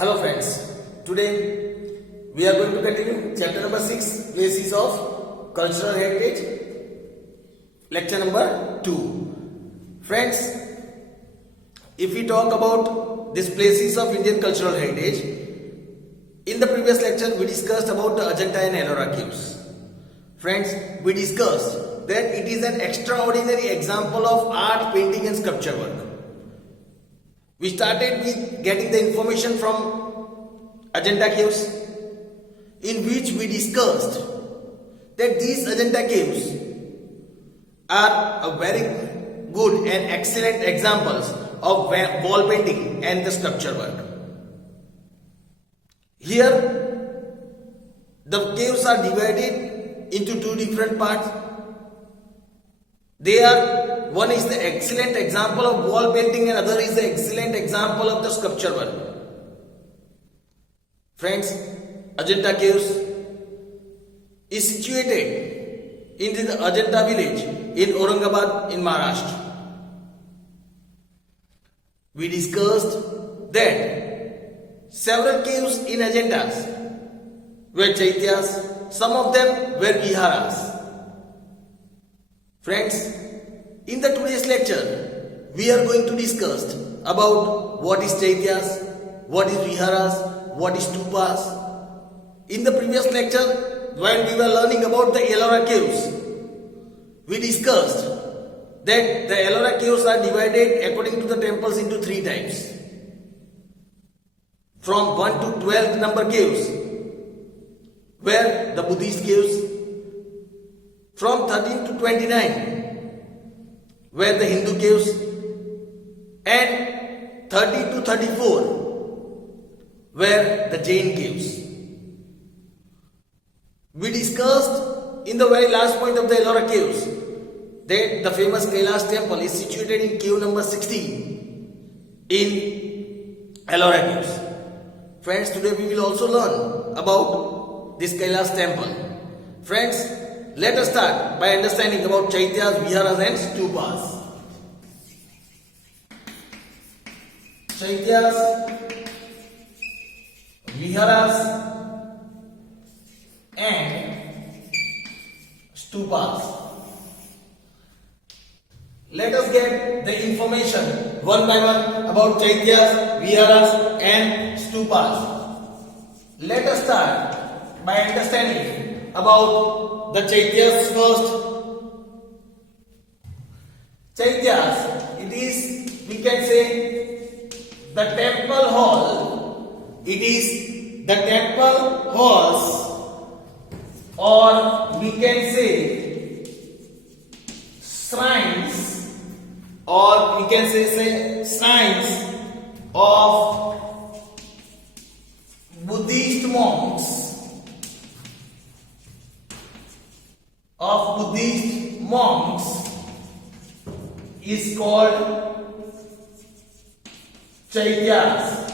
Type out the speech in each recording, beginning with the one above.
Hello friends, today we are going to continue chapter number 6, places of cultural heritage, lecture number 2. Friends, if we talk about these places of Indian cultural heritage, in the previous lecture we discussed about the Ajanta and Ellora caves. Friends, we discussed that it is an extraordinary example of art, painting and sculpture work. We started with getting the information from Ajanta caves, in which we discussed that these Ajanta caves are a very good and excellent examples of wall painting and the sculpture work. Here, the caves are divided into two different parts. One is the excellent example of wall painting and other is the excellent example of the sculpture work. Friends, Ajanta caves is situated in the Ajanta village in Aurangabad in Maharashtra. We discussed that several caves in Ajantas were chaityas, some of them were viharas. Friends, in the today's lecture, we are going to discuss about what is chaityas, what is viharas, what is stupas. In the previous lecture, while we were learning about the Ellora caves, we discussed that the Ellora caves are divided according to the temples into three types. From 1 to 12 number caves, where the Buddhist caves, from 13 to 29, where the Hindu caves, and 30 to 34, where the Jain caves. We discussed in the very last point of the Ellora caves that the famous Kailash temple is situated in cave number 16 in Ellora caves. Friends, today we will also learn about this Kailash temple. Friends, let us start by understanding about chaityas, viharas and stupas. Chaityas, viharas and stupas. Let us get the information one by one about chaityas, viharas and stupas. Let us start by understanding about the chaityas first. Chaityas, it is, we can say, the temple hall. It is the temple halls, or we can say shrines, or we can say shrines of Buddhist monks. Is called chaityas.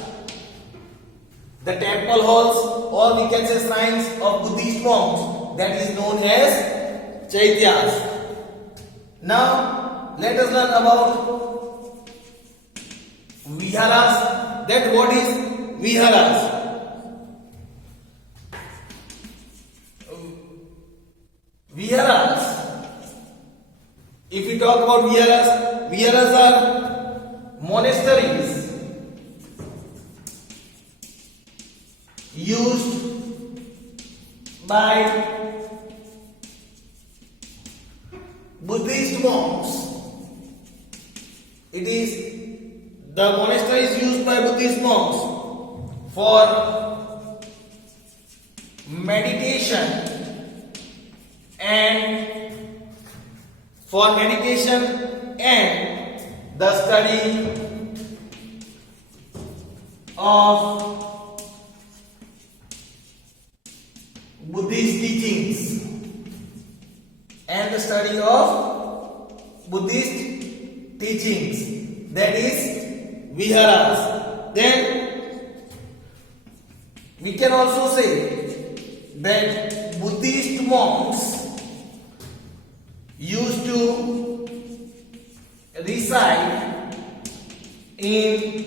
The temple halls, or we can say shrines of Buddhist monks, that is known as chaityas. Now let us learn about viharas. That what is viharas? Viharas, if we talk about viharas, viharas are monasteries used by Buddhist monks. It is the monasteries used by Buddhist monks for meditation and the study of Buddhist teachings that is viharas. Then we can also say that Buddhist monks used to reside in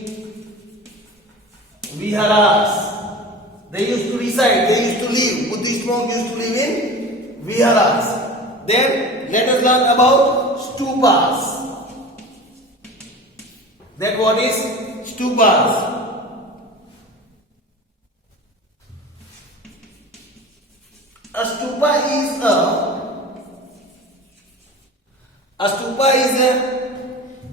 viharas. They used to reside, they used to live. Buddhist monks used to live in viharas. Then let us learn about stupas. That what is stupas? A stupa is a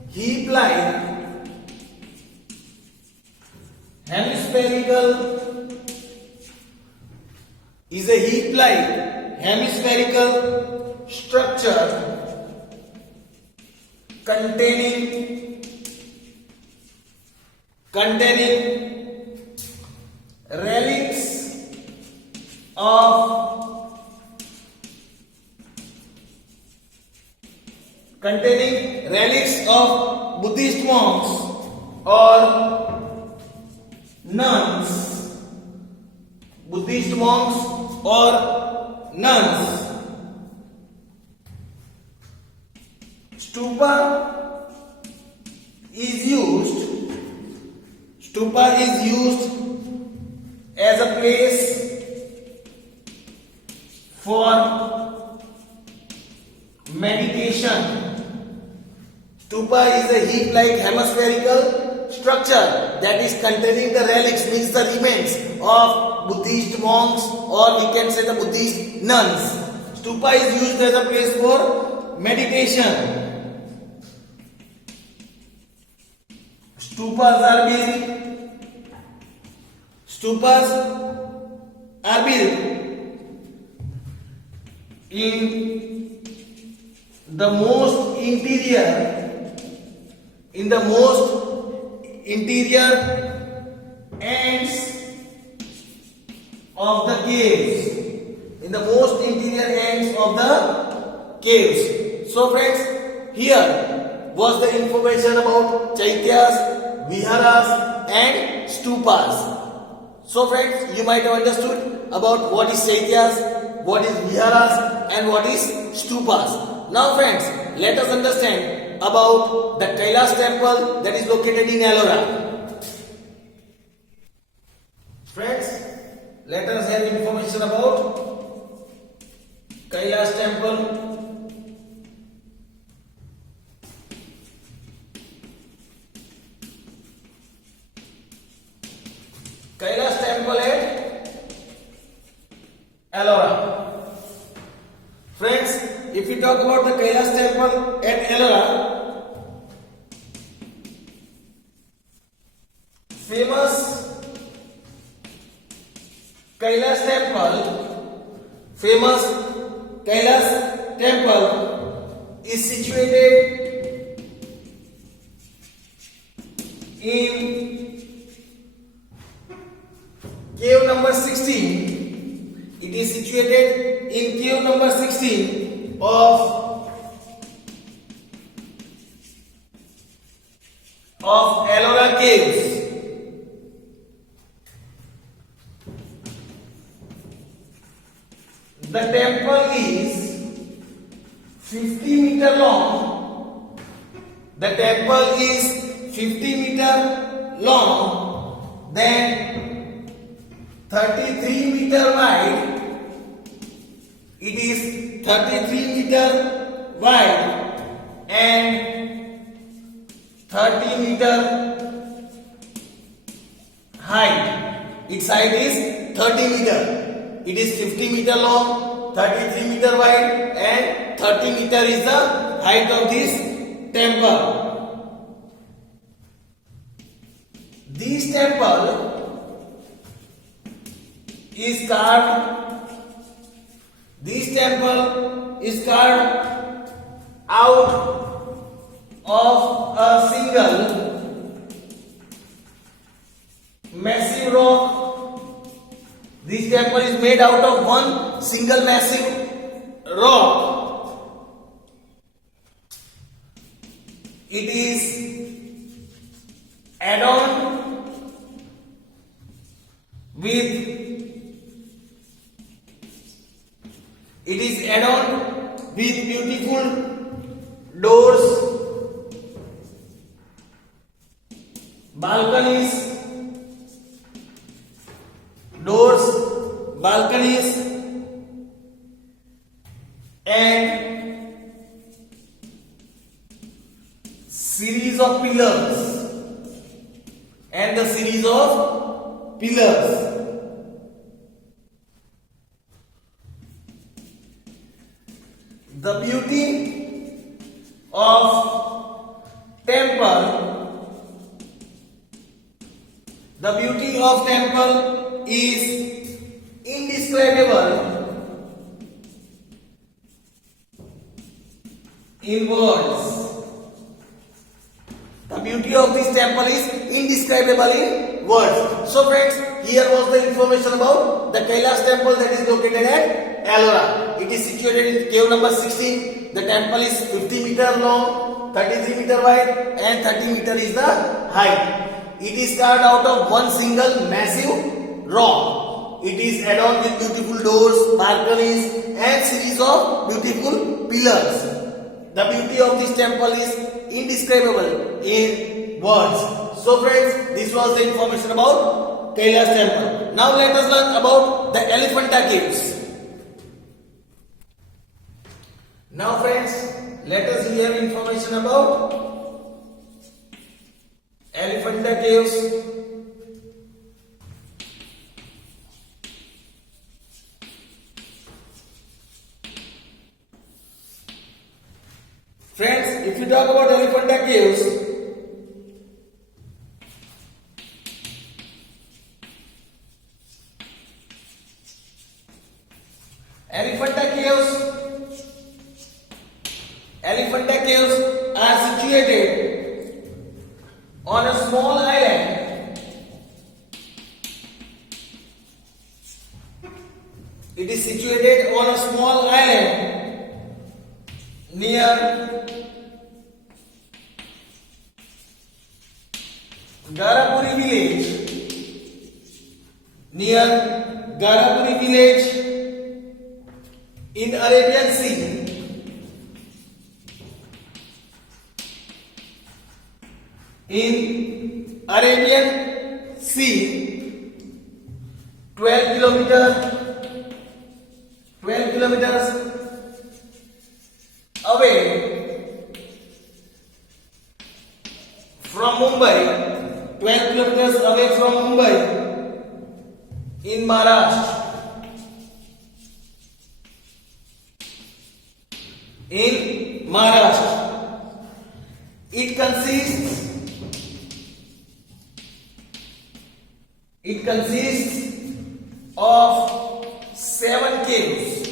heap-like hemispherical structure containing relics of Buddhist monks or nuns. Buddhist monks or nuns. Stupa is used as a place for meditation. Stupa is a heap-like hemispherical structure that is containing the relics, means the remains of Buddhist monks, or we can say the Buddhist nuns. Stupa is used as a place for meditation. Stupas are built in the most interior ends of the caves. In the most interior ends of the caves. So friends, here was the information about chaityas, viharas and stupas. So friends, you might have understood about what is chaityas, what is viharas and what is stupas. Now friends, let us understand about the Kailash temple that is located in Ellora. Friends, let us have information about Kailash temple. Kailash temple at Ellora. Friends, if we talk about the Kailash temple at Ellora, famous Kailash temple is situated in cave number 16. It is situated in cave number 16 of Ellora caves. The temple is 50 meter long. The temple is 50 meter long, then 33 meter wide. It is 33 meter wide and 30 meter height. Its height is 30 meter. It is 50 meter long, 33 meter wide and 30 meter is the height of this temple. This temple is carved out of a single massive rock. This temple is made out of one single massive rock. It is adorned with beautiful doors, balconies balconies and series of pillars and the series of pillars. The beauty of temple is indescribable in words. The beauty of this temple is indescribable in words. So friends, here was the information about the Kailash temple that is located at Ellora. It is situated in cave number 16. The temple is 50 meter long, 33 meter wide and 30 meter is the height. It is carved out of one single massive rock. It is adorned with beautiful doors, balconies and series of beautiful pillars. The beauty of this temple is indescribable in words. So friends, this was the information about Kailash temple. Now let us learn about the Elephanta caves. Now friends, let us hear information about Elephanta caves. Friends, if you talk about Elephanta caves, Elephanta caves are situated on a small island. It is situated on a small island near Garapuri village in Arabian Sea. In Arabian Sea, 12 kilometers away from Mumbai, 12 kilometers away from Mumbai in Maharashtra. In Maharashtra, it consists of 7 caves.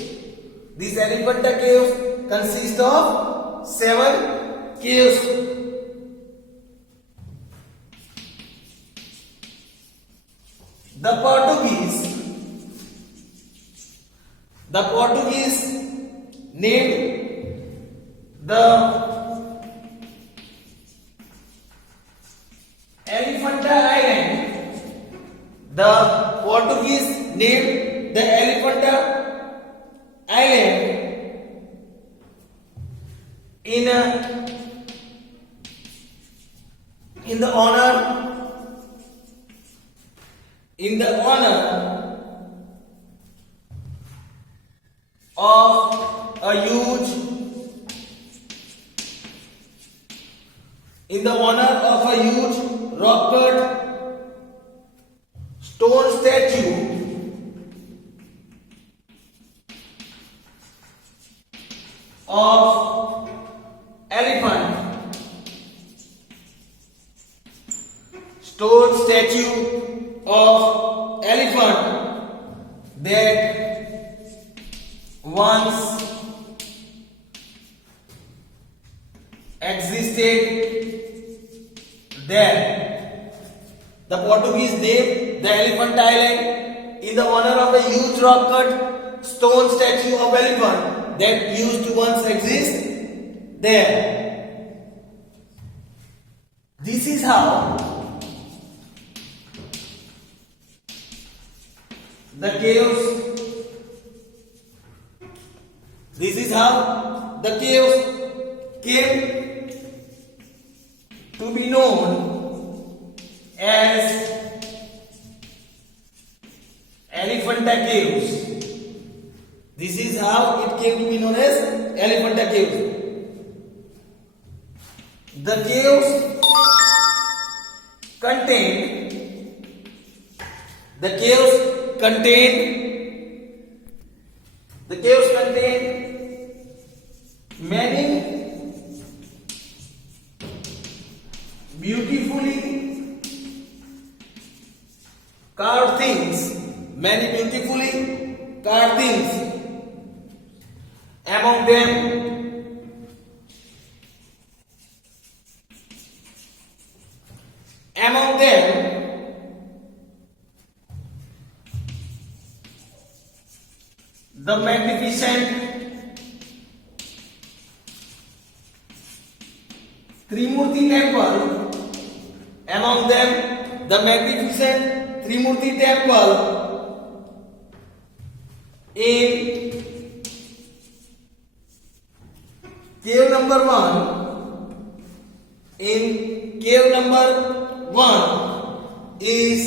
This Elephanta cave consists of 7 caves. The Portuguese named the Elephanta Island. The Portuguese named the Elephanta Island in the honor of a huge rock-cut stone statue of elephant. Stone statue of elephant that once existed there. The Portuguese named the Elephant Island in the honor of a huge rock-cut stone statue of elephant that used to once exist there. This is how the caves came to be known as Elephanta caves. This is how it came to be known as Elephanta Caves. The caves contain many beautifully carved things. Among them, the magnificent Trimurti temple. In cave number 1 is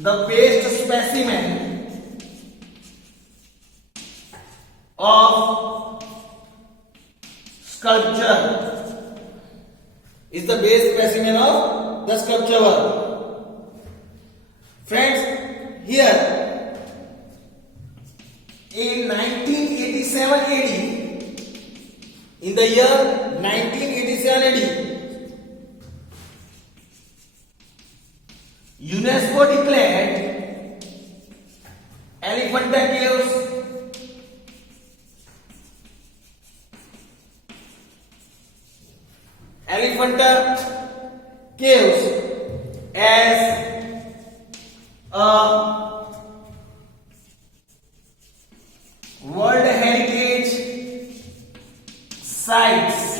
the best specimen of sculpture. Work. Friends, here in 1987 AD, in the year 1987 AD, UNESCO declared Elephanta Caves as a World Heritage Sites.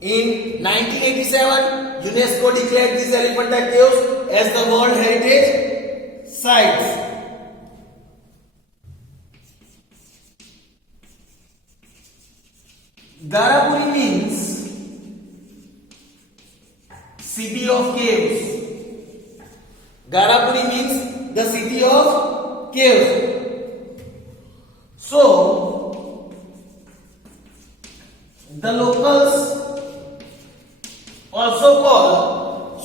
In 1987, UNESCO declared these Elephanta Caves as the World Heritage Sites. Garapuri means city of caves. Garapuri means the city of caves. So, the locals also call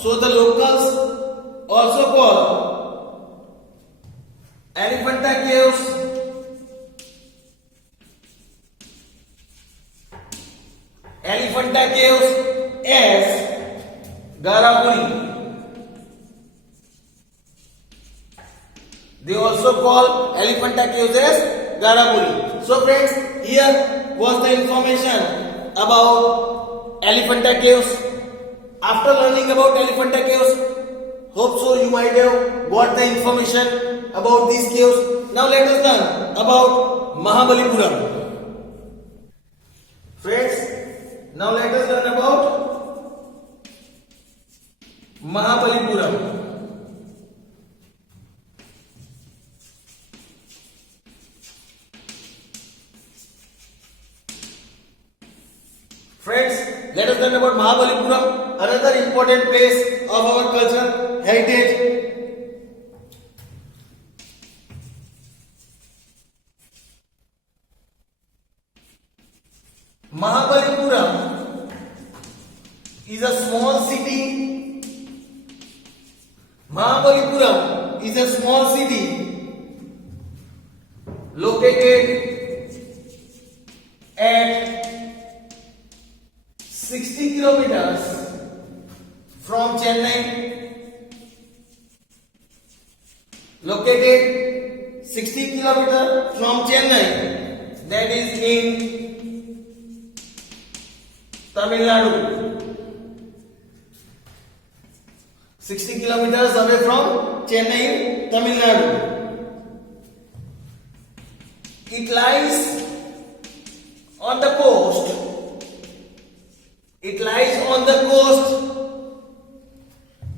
Elephanta Caves as Garapuri. They also call Elephanta Caves as Garapuri. So friends, here was the information about Elephanta Caves. After learning about Elephanta Caves, hope so you might have got the information about these caves. Now let us learn about Mahabalipuram. Friends, now let us learn about Mahabalipuram. Friends, let us learn about Mahabalipuram, another important place of our cultural heritage. Mahabalipuram is a small city. Located at 60 kilometers from Chennai. That is in Tamil Nadu. 60 kilometers away from Chennai, Tamil Nadu. It lies on the coast.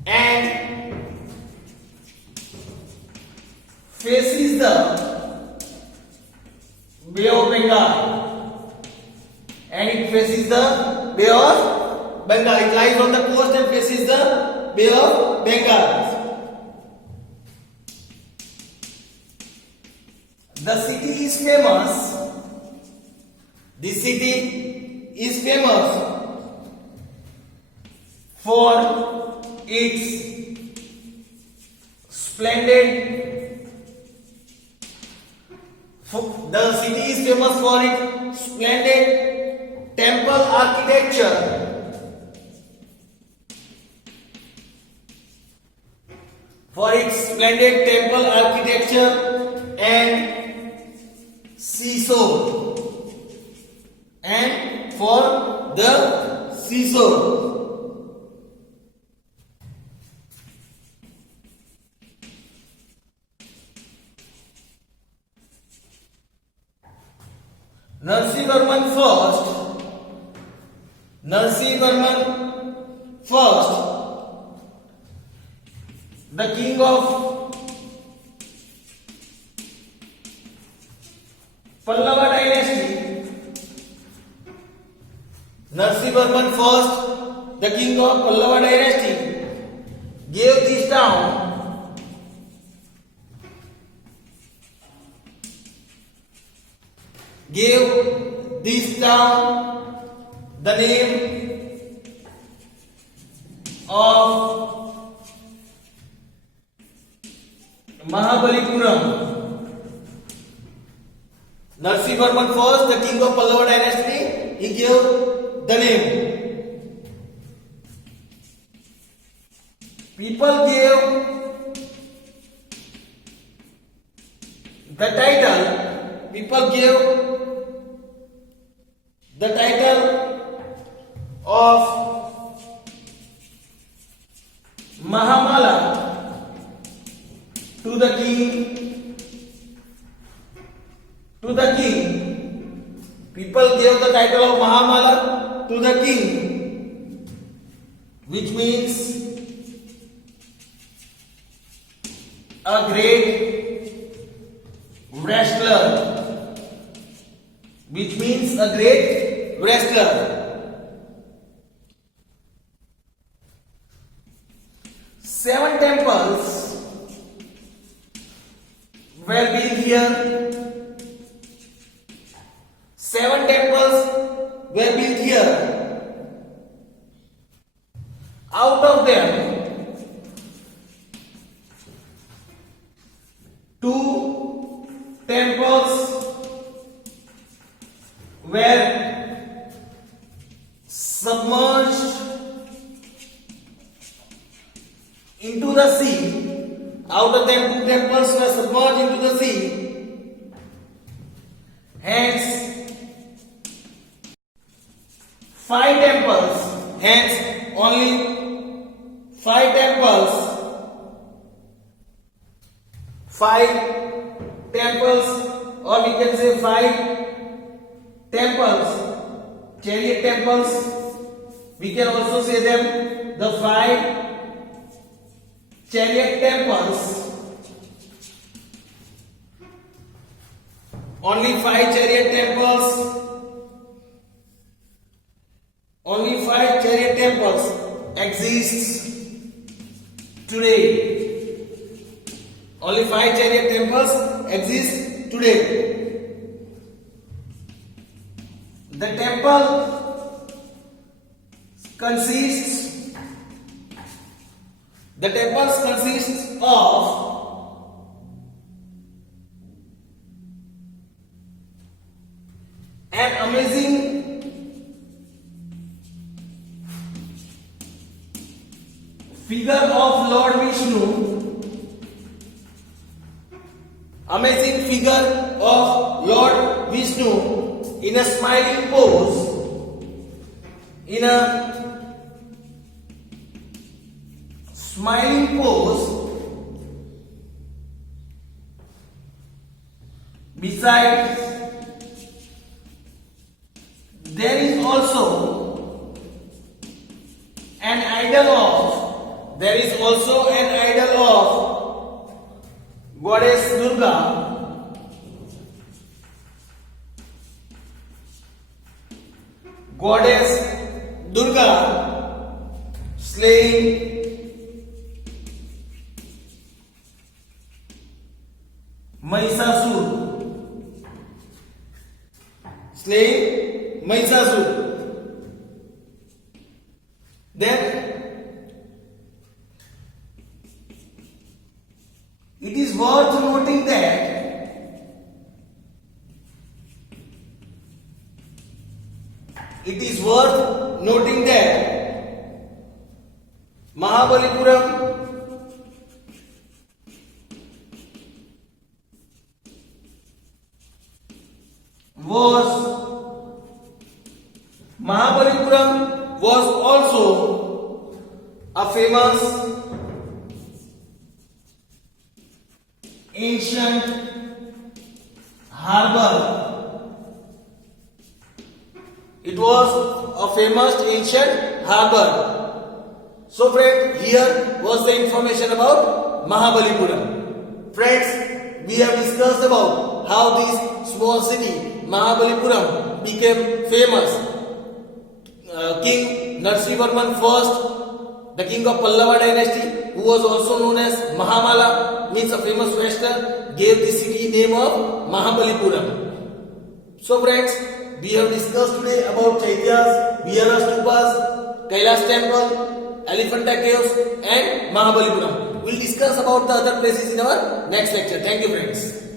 And faces the Bay of Bengal. It lies on the coast and faces the Bay of Bengal. The city is famous. The city is famous for its splendid. The city is famous for its splendid temple architecture. For its splendid temple architecture and seashore. And for the seashore. Narasimhavarman first, the king of Pallava dynasty. Narasimhavarman first, the king of Pallava dynasty, gave this town the name of Mahabalipuram. Narasimhavarman first, the king of Pallava dynasty, he gave the name. People gave the title of Mahamala to the king. People gave the title of Mahamala to the king, which means a great wrestler. Seven temples were built here. Out of them, two temples were submerged into the sea. Out of them, two temples were submerged into the sea. Hence, only five temples, or we can say five temples, chariot temples. We can also say them the five chariot temples. Only five chariot temples exists today. Only five chariot temples exist today. The temple consists of an amazing figure of Lord Vishnu. In a smiling pose, besides there is also an idol of Goddess Durga. Slaying Mahishasur. slaying Mahishasur. Then it is worth noting that Mahabalipuram was also a famous ancient harbor. It was a famous ancient harbor. So friends, here was the information about Mahabalipuram. Friends, we have discussed about how this small city Mahabalipuram became famous. King Narasimhavarman I, the king of Pallava dynasty, who was also known as Mahamala, means a famous Western, gave the city name of Mahabalipuram. So friends, we have discussed today about Chaityas, Vihara Stupas, Kailash Temple, Elephanta Caves and Mahabalipuram. We will discuss about the other places in our next lecture. Thank you friends.